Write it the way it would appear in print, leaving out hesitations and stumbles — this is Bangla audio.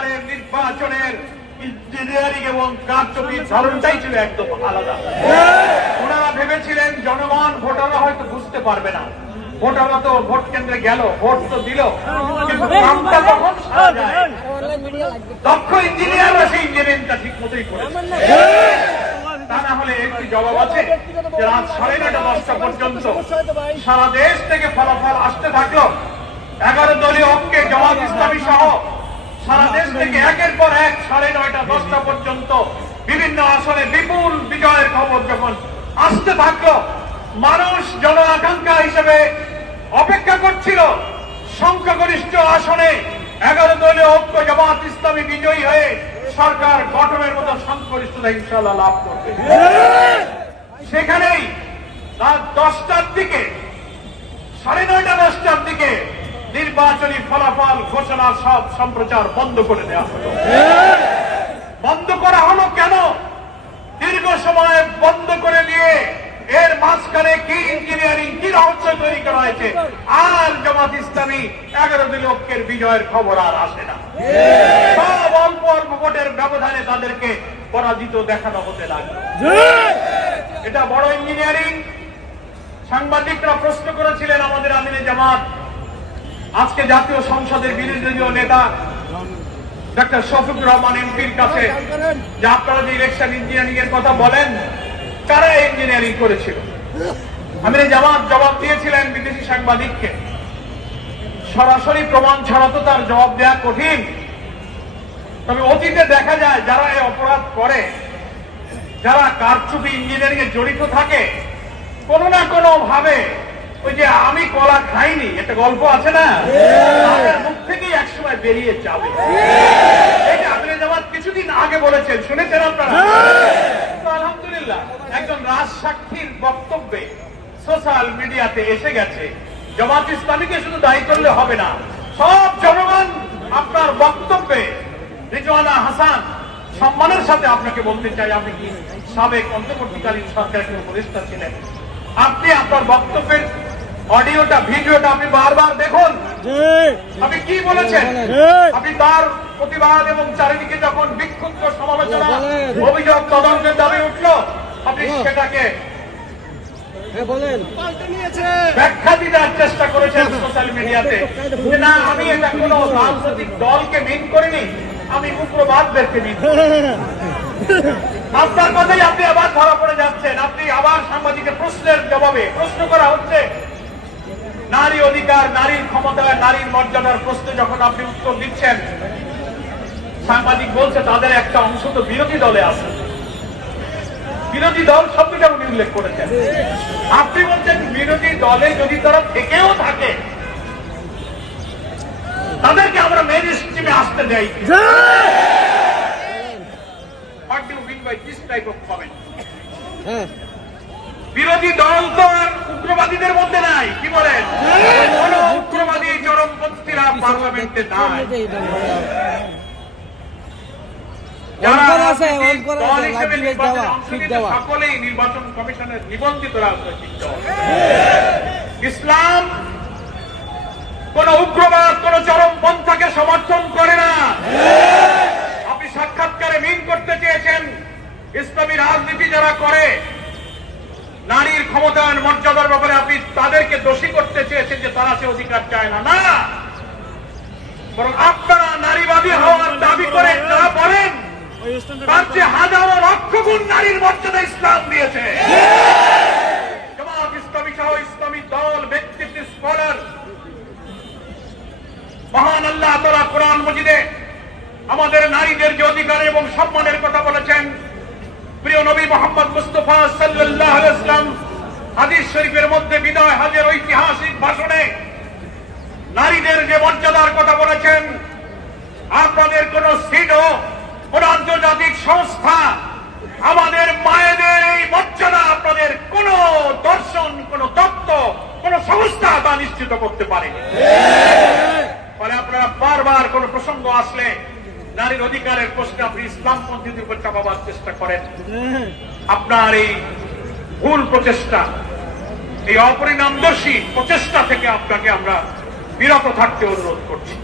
সরকারের নির্বাচনের ইঞ্জিনিয়ারিং এবং কারচুপির ধরনটাই ছিল একদম আলাদা। ওনারা ভেবেছিলেন জনগণ ভোটাররা হয়তো বুঝতে পারবে না, ভোটাররা তো ভোট কেন্দ্রে গেল, ভোট তো দিল, কিন্তু কামটা কখন সারা যায়। দক্ষ ইঞ্জিনিয়াররা সেই ইঞ্জিনিয়ারিংটা ঠিক মতোই করেছে। তা না হলে একটি জবাব আছে যে রাত 9:30-10টা পর্যন্ত সারা দেশ থেকে ফলাফল আসতে থাকলো। 11 দলীয় ঐক্যে জামাত ইসলামী সহ সারা দেশ থেকে একের পর এক 9:30-10টা পর্যন্ত বিভিন্ন আসনে বিপুল বিজয়ের খবর যখন আসতে থাকলো, মানুষ জন আকাঙ্ক্ষা হিসেবে অপেক্ষা করছিল সংখ্যাগরিষ্ঠ আসনে 11 দলীয় ঐক্য জামাত ইসলামী বিজয়ী হয়ে সরকার গঠনের মতো সংখ্যাগরিষ্ঠতা ইনশাআল্লাহ লাভ করবে। সেখানেই রাত 10টার দিকে 9:30-10টার দিকে নির্বাচনী ফলাফল ঘোষণা সব সম্প্রচার বন্ধ করে দেওয়া হলো। বন্ধ করা হলো কেন? দীর্ঘ সময় বন্ধ করে দিয়ে এর মাঝখানে কি ইঞ্জিনিয়ারিং, কি রহস্য তৈরি করা হয়েছে, আর জামাত ইসলামী 11 দলীয় ঐক্যের বিজয়ের খবর আর আসে না। সব অল্প অল্প ভোটের ব্যবধানে তাদেরকে পরাজিত দেখানো হতে লাগলো। এটা বড় ইঞ্জিনিয়ারিং। সাংবাদিকরা প্রশ্ন করেছিলেন আমাদের আমিরে জামাত, আজকে জাতীয় সংসদের বিরোধী দলীয় নেতা ডক্টর শফিকুর রহমান এমপির কাছে যে আপনারা যে ইলেকশন ইঞ্জিনিয়ারিং এর কথা বলেন, কারা ইঞ্জিনিয়ারিং করেছিল? আমিরে জামাত জবাব দিয়েছিলেন বিদেশি সাংবাদিককে। সরাসরি প্রমাণ ছাড়া তো তার জবাব দেওয়া কঠিন। তবে অতীতে দেখা যায় যারা এই অপরাধ করে, যারা কারচুপি ইঞ্জিনিয়ারিং এ জড়িত থাকে, কোনো না কোনো ভাবে ওই যে আমি কলা খাইনি একটা গল্প আছে না, তাদের মুখ থেকেই একসময় বেরিয়ে যাবে। এটা আমিরে জামাত কিছুদিন আগে বলেছেন, শুনেছেন আপনারা? আলহামদুলিল্লাহ একজন রাজসাক্ষীর বক্তব্যে সোশ্যাল মিডিয়াতে এসে গেছে। জামাত ইসলামীকে শুধু দায়ী করলে হবে না, সব জনগণ আপনার বক্তব্যে। রিজওয়ানা হাসান, সম্মানের সাথে আপনাকে বলতে চাই, আপনি কি সাবেক অন্তর্বর্তীকালীন সরকারের উপদেষ্টা ছিলেন, আপনি আপনার বক্তব্যের অডিওটা, ভিডিওটা আপনি বারবার দেখুন। আপনি কি বলেছেন? আপনি তার প্রতিবাদ এবং চারিদিকে যখন বিক্ষুব্ধ সমালোচনা, অভিযোগ, তদন্তের দাবি উঠলো, আপনি সেটাকে ব্যাখ্যা দেওয়ার চেষ্টা করেছেন সোশ্যাল মিডিয়াতে যে না, আমি এটা কোন রাজনৈতিক দলকে মিন করিনি, আমি উগ্রবাদদেরকে মিন করি। আপনার কথাই আপনি আবার ধরা পড়ে যাচ্ছেন। আপনি আবার সাংবাদিকের প্রশ্নের জবাবে প্রশ্ন করা হচ্ছে নারী অধিকার, নারীর ক্ষমতা, নারীর মর্যাদার প্রশ্নে যখন আপনি উত্তর দিচ্ছেন, সাংবাদিক বলছে তাদের একটা অংশ তো বিরোধী দলে আছে। বিরোধী দল শব্দটা উনি উল্লেখ করেছেন। আপনি বলছেন বিরোধী দলে যদি তারা থেকেও থাকে তাদেরকে আমরা মেইন স্ট্রিমে আসতে দেই। What do you mean by this type of comment? বিরোধী দল তো আর উগ্রবাদীদের মধ্যে নাই, কি বলেন? কোন উগ্রবাদী চরমপন্থীরা পার্লামেন্টে নাই। সকলেই নির্বাচন কমিশনের নিবন্ধিত রাজনৈতিক দল। ইসলাম কোন উগ্রবাদ, কোন চরমপন্থাকে সমর্থন করে না। আপনি সাক্ষাৎকারে মিন করতে চেয়েছেন ইসলামী রাজনীতি যারা করে, নারীর ক্ষমতায়ন, মর্যাদার ব্যাপারে আপনি তাদেরকে দোষী করতে চেয়েছেন যে তারা সে অধিকার চায় না। না, বরং আপনারা নারীবাদী হওয়ার দাবি করে যা বলেন তার চেয়ে হাজারো লক্ষ গুণ নারীর মর্যাদা ইসলাম দিয়েছে। জামাত ইসলামী সহ ইসলামী দল, ব্যক্তিত্ব, স্কলার, মহান আল্লাহ তাআলা কোরআন মাজিদে আমাদের নারীদের যে অধিকার এবং সম্মানের কথা বলেছেন, প্রিয় নবী মুহাম্মদ মুস্তাফা সাল্লাল্লাহু আলাইহি ওয়াসাল্লাম হাদিস শরীফের মধ্যে বিদায় হজের ঐতিহাসিক ভাষণে নারীদের যে মর্যাদার কথা বলেছেন, আপনাদের কোন সিডও, কোন আন্তর্জাতিক সংস্থা আমাদের মায়েদের এই মর্যাদা, আপনাদের কোন দর্শন, কোন তত্ত্ব, কোন সংস্থা তা নিশ্চিত করতে পারেনি। ফলে আপনারা বারবার কোন প্রসঙ্গ আসলে নারীর অধিকারের প্রশ্নে আপনি ইসলামপন্থীদের উপর চাপাবার চেষ্টা করেন। আপনার এই ভুল প্রচেষ্টা, এই অপরিণামদর্শী প্রচেষ্টা থেকে আপনাকে আমরা বিরত থাকতে অনুরোধ করছি।